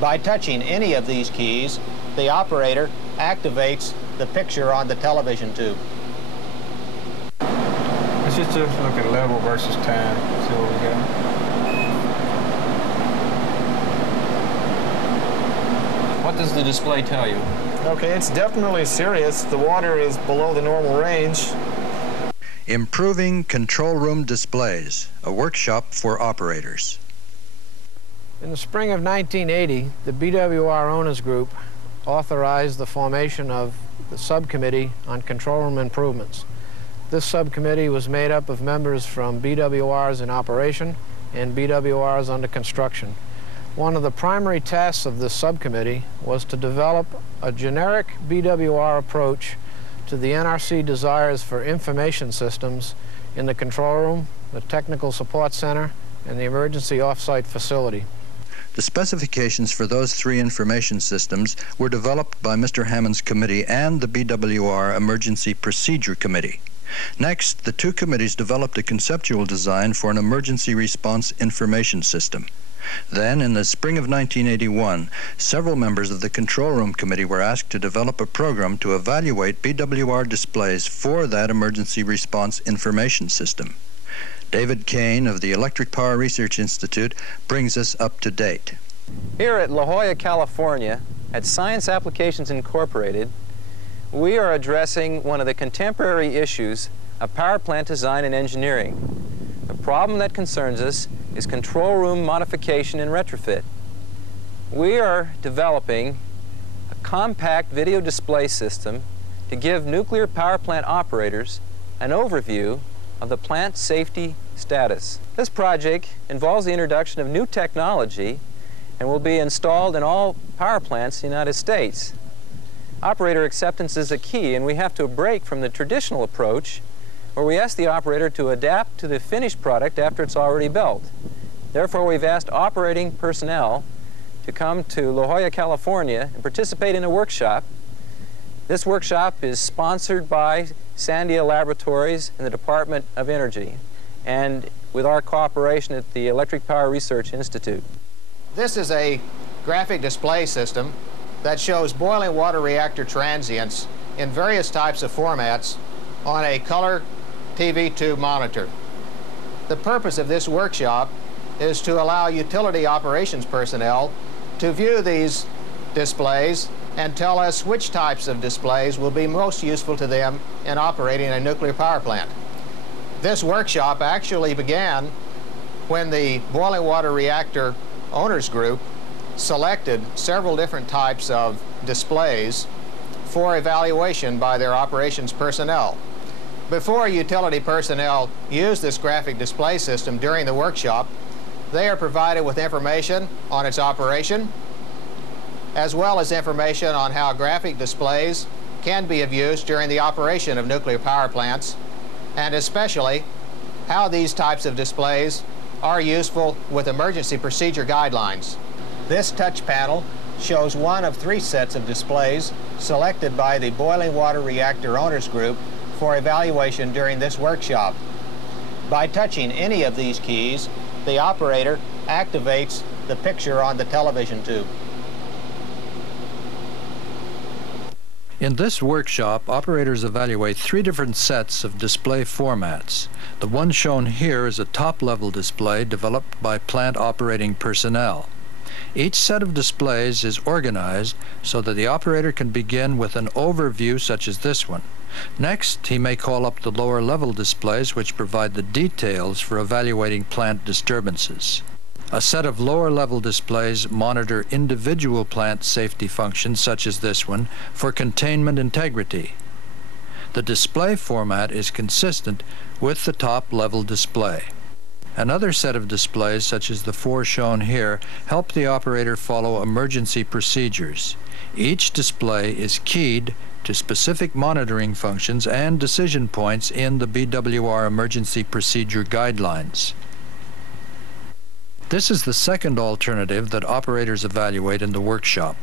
By touching any of these keys, the operator activates the picture on the television tube. Let's just look at level versus time, see what we got. What does the display tell you? Okay, it's definitely serious. The water is below the normal range. Improving Control Room Displays, a workshop for operators. In the spring of 1980, the BWR Owners Group authorized the formation of the Subcommittee on Control Room Improvements. This subcommittee was made up of members from BWRs in operation and BWRs under construction. One of the primary tasks of this subcommittee was to develop a generic BWR approach to the NRC desires for information systems in the control room, the technical support center, and the emergency off-site facility. The specifications for those three information systems were developed by Mr. Hammond's committee and the BWR Emergency Procedure Committee. Next, the two committees developed a conceptual design for an emergency response information system. Then, in the spring of 1981, several members of the Control Room Committee were asked to develop a program to evaluate BWR displays for that emergency response information system. David Kane of the Electric Power Research Institute brings us up to date. Here at La Jolla, California, at Science Applications Incorporated, we are addressing one of the contemporary issues of power plant design and engineering. The problem that concerns us is control room modification and retrofit. We are developing a compact video display system to give nuclear power plant operators an overview of the plant safety status. This project involves the introduction of new technology and will be installed in all power plants in the United States. Operator acceptance is a key, and we have to break from the traditional approach where we ask the operator to adapt to the finished product after it's already built. Therefore, we've asked operating personnel to come to La Jolla, California and participate in a workshop. This workshop is sponsored by Sandia Laboratories and the Department of Energy, and with our cooperation at the Electric Power Research Institute. This is a graphic display system that shows boiling water reactor transients in various types of formats on a color TV tube monitor. The purpose of this workshop is to allow utility operations personnel to view these displays and tell us which types of displays will be most useful to them in operating a nuclear power plant. This workshop actually began when the boiling water reactor owners group selected several different types of displays for evaluation by their operations personnel. Before utility personnel use this graphic display system during the workshop, they are provided with information on its operation, as well as information on how graphic displays can be of use during the operation of nuclear power plants, and especially how these types of displays are useful with emergency procedure guidelines. This touch panel shows one of three sets of displays selected by the boiling water reactor owners group for evaluation during this workshop. By touching any of these keys, the operator activates the picture on the television tube. In this workshop, operators evaluate three different sets of display formats. The one shown here is a top-level display developed by plant operating personnel. Each set of displays is organized so that the operator can begin with an overview such as this one. Next, he may call up the lower-level displays which provide the details for evaluating plant disturbances. A set of lower-level displays monitor individual plant safety functions, such as this one, for containment integrity. The display format is consistent with the top-level display. Another set of displays, such as the four shown here, help the operator follow emergency procedures. Each display is keyed to specific monitoring functions and decision points in the BWR Emergency Procedure Guidelines. This is the second alternative that operators evaluate in the workshop.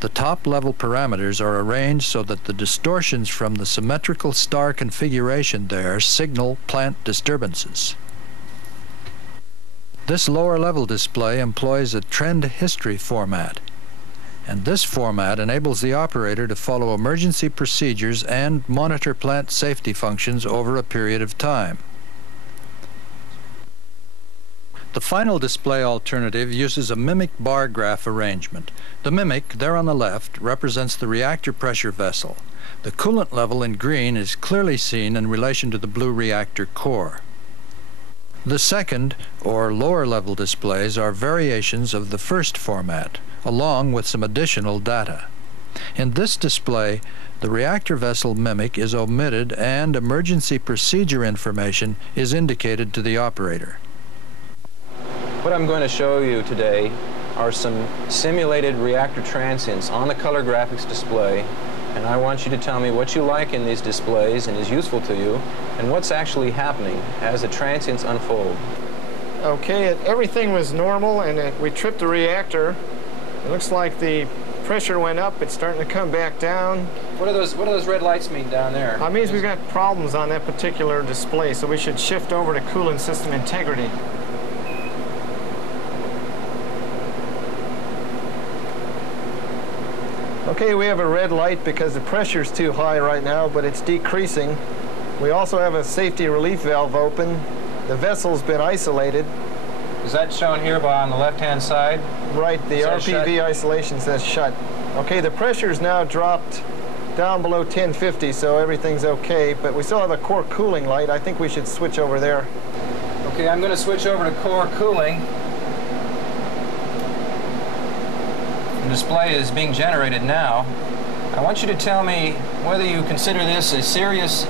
The top-level parameters are arranged so that the distortions from the symmetrical star configuration there signal plant disturbances. This lower-level display employs a trend history format, and this format enables the operator to follow emergency procedures and monitor plant safety functions over a period of time. The final display alternative uses a mimic bar graph arrangement. The mimic, there on the left, represents the reactor pressure vessel. The coolant level in green is clearly seen in relation to the blue reactor core. The second, or lower-level displays, are variations of the first format, along with some additional data. In this display, the reactor vessel mimic is omitted and emergency procedure information is indicated to the operator. What I'm going to show you today are some simulated reactor transients on the color graphics display, and I want you to tell me what you like in these displays and is useful to you, and what's actually happening as the transients unfold. Okay, everything was normal, and we tripped the reactor. It looks like the pressure went up. It's starting to come back down. What do those red lights mean down there? That means we've got problems on that particular display, so we should shift over to coolant system integrity. Okay, we have a red light because the pressure is too high right now, but it's decreasing. We also have a safety relief valve open. The vessel's been isolated. Is that shown here on the left-hand side? Right, the RPV isolation says shut. Okay, the pressure's now dropped down below 1050, so everything's okay, but we still have a core cooling light. I think we should switch over there. Okay, I'm going to switch over to core cooling. The display is being generated now. I want you to tell me whether you consider this a serious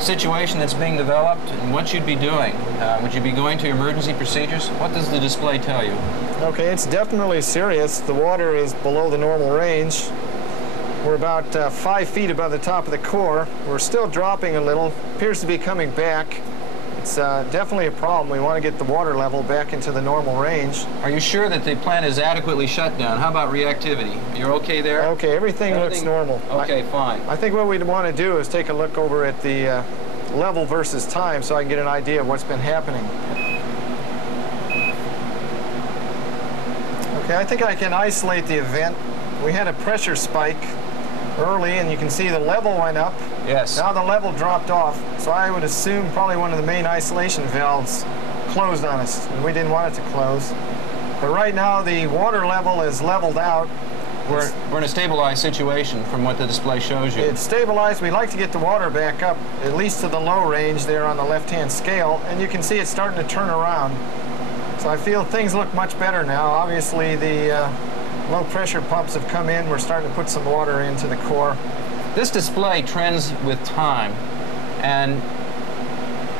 situation that's being developed and what you'd be doing. Would you be going to emergency procedures? What does the display tell you? Okay, it's definitely serious. The water is below the normal range. We're about 5 feet above the top of the core. We're still dropping a little. Appears to be coming back. It's definitely a problem. We want to get the water level back into the normal range. Are you sure that the plant is adequately shut down? How about reactivity? You're okay there? Okay, everything looks normal. Okay, fine. I think what we'd want to do is take a look over at the level versus time so I can get an idea of what's been happening. Okay, I think I can isolate the event. We had a pressure spike early, and you can see the level went up. Yes. Now the level dropped off, so I would assume probably one of the main isolation valves closed on us, and we didn't want it to close. But right now the water level is leveled out. We're in a stabilized situation from what the display shows you. It's stabilized. We'd like to get the water back up, at least to the low range there on the left-hand scale, and you can see it's starting to turn around. So I feel things look much better now. Obviously the low pressure pumps have come in. We're starting to put some water into the core. This display trends with time, and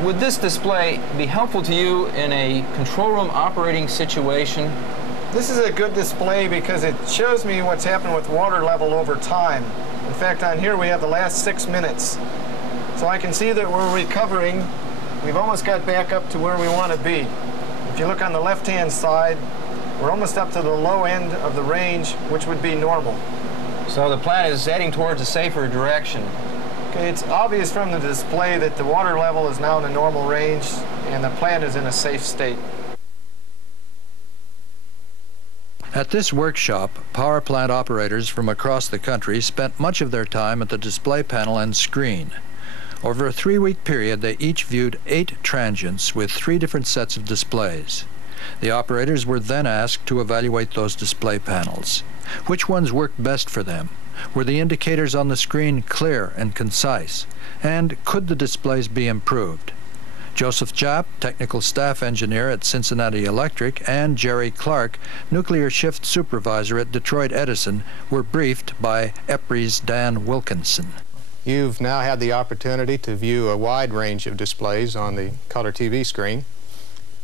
would this display be helpful to you in a control room operating situation? This is a good display because it shows me what's happened with water level over time. In fact, on here we have the last 6 minutes. So I can see that we're recovering. We've almost got back up to where we want to be. If you look on the left-hand side, we're almost up to the low end of the range, which would be normal. So the plant is heading towards a safer direction. Okay, it's obvious from the display that the water level is now in a normal range and the plant is in a safe state. At this workshop, power plant operators from across the country spent much of their time at the display panel and screen. Over a 3-week period, they each viewed 8 transients with 3 different sets of displays. The operators were then asked to evaluate those display panels. Which ones worked best for them? Were the indicators on the screen clear and concise? And could the displays be improved? Joseph Japp, Technical Staff Engineer at Cincinnati Electric, and Jerry Clark, Nuclear Shift Supervisor at Detroit Edison, were briefed by EPRI's Dan Wilkinson. You've now had the opportunity to view a wide range of displays on the color TV screen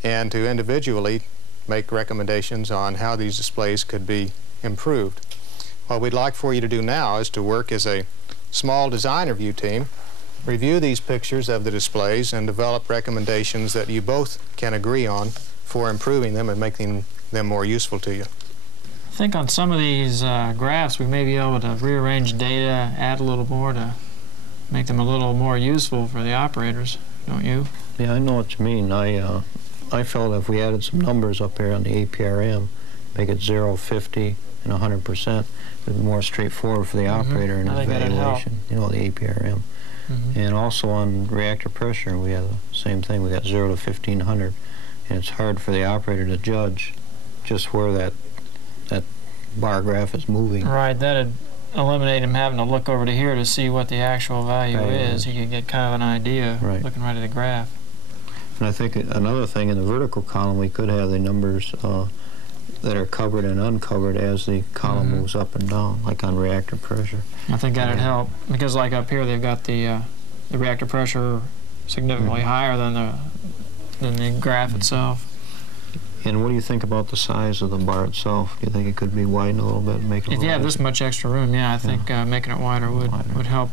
and to individually make recommendations on how these displays could be improved. What we'd like for you to do now is to work as a small design review team, review these pictures of the displays, and develop recommendations that you both can agree on for improving them and making them more useful to you. I think on some of these graphs we may be able to rearrange data, add a little more to make them a little more useful for the operators, don't you? Yeah, I know what you mean. I I felt if we added some numbers up here on the APRM, make it 0, 50, and 100%, it would be more straightforward for the operator in his evaluation, you know, the APRM. And also on reactor pressure, we have the same thing. We got 0 to 1500, and it's hard for the operator to judge just where that bar graph is moving. Right, that'd eliminate him having to look over to here to see what the actual value is. He could get kind of an idea looking right at the graph. And I think another thing, in the vertical column, we could have the numbers that are covered and uncovered as the column moves up and down, like on reactor pressure. I think that'd help, because like up here they've got the reactor pressure significantly higher than the graph itself. And what do you think about the size of the bar itself? Do you think it could be widened a little bit and make it? If you have this much extra room, yeah, I think making it wider would help.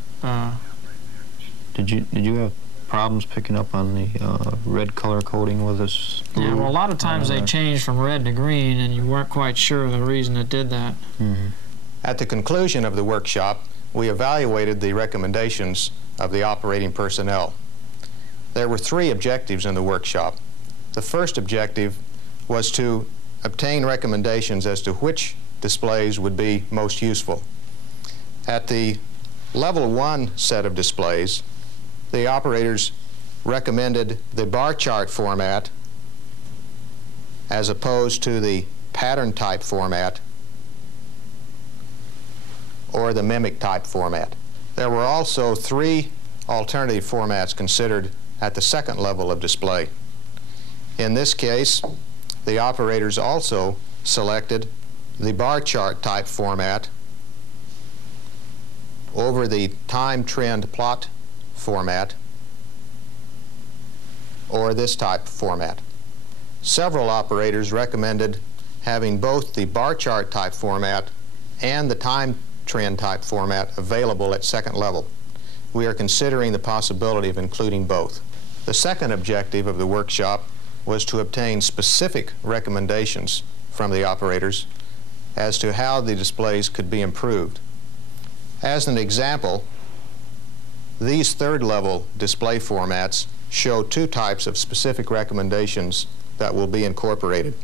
Did you have problems picking up on the red color coding with this blue? Yeah, well, a lot of times they changed from red to green, and you weren't quite sure the reason it did that. At the conclusion of the workshop, we evaluated the recommendations of the operating personnel. There were 3 objectives in the workshop. The first objective was to obtain recommendations as to which displays would be most useful. At the level 1 set of displays, the operators recommended the bar chart format as opposed to the pattern type format or the mimic type format. There were also 3 alternative formats considered at the second level of display. In this case, the operators also selected the bar chart type format over the time trend plot format or this type format. Several operators recommended having both the bar chart type format and the time trend type format available at second level. We are considering the possibility of including both. The second objective of the workshop was to obtain specific recommendations from the operators as to how the displays could be improved. As an example, these third-level display formats show 2 types of specific recommendations that will be incorporated.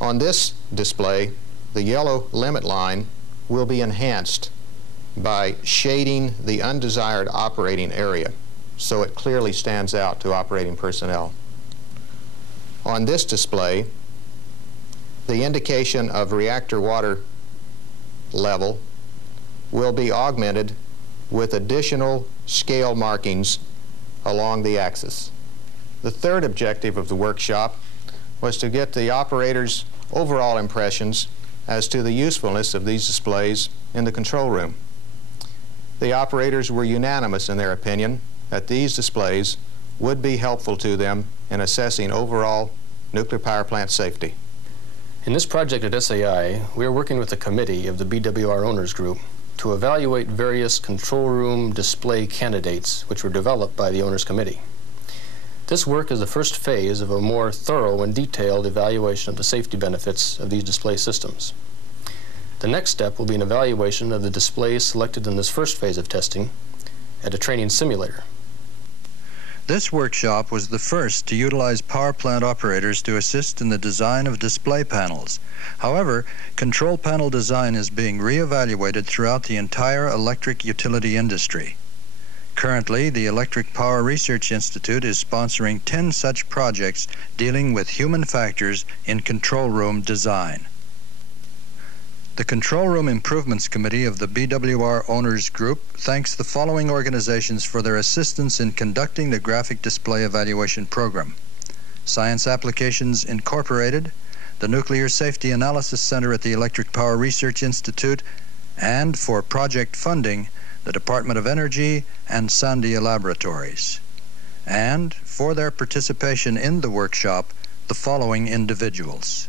On this display, the yellow limit line will be enhanced by shading the undesired operating area so it clearly stands out to operating personnel. On this display, the indication of reactor water level will be augmented with additional scale markings along the axis. The third objective of the workshop was to get the operators' overall impressions as to the usefulness of these displays in the control room. The operators were unanimous in their opinion that these displays would be helpful to them in assessing overall nuclear power plant safety. In this project at SAI, we are working with a committee of the BWR Owners Group to evaluate various control room display candidates which were developed by the Owners Committee. This work is the first phase of a more thorough and detailed evaluation of the safety benefits of these display systems. The next step will be an evaluation of the displays selected in this first phase of testing at a training simulator. This workshop was the first to utilize power plant operators to assist in the design of display panels. However, control panel design is being re-evaluated throughout the entire electric utility industry. Currently, the Electric Power Research Institute is sponsoring 10 such projects dealing with human factors in control room design. The Control Room Improvements Committee of the BWR Owners Group thanks the following organizations for their assistance in conducting the graphic display evaluation program: Science Applications Incorporated, the Nuclear Safety Analysis Center at the Electric Power Research Institute, and for project funding, the Department of Energy and Sandia Laboratories. And for their participation in the workshop, the following individuals: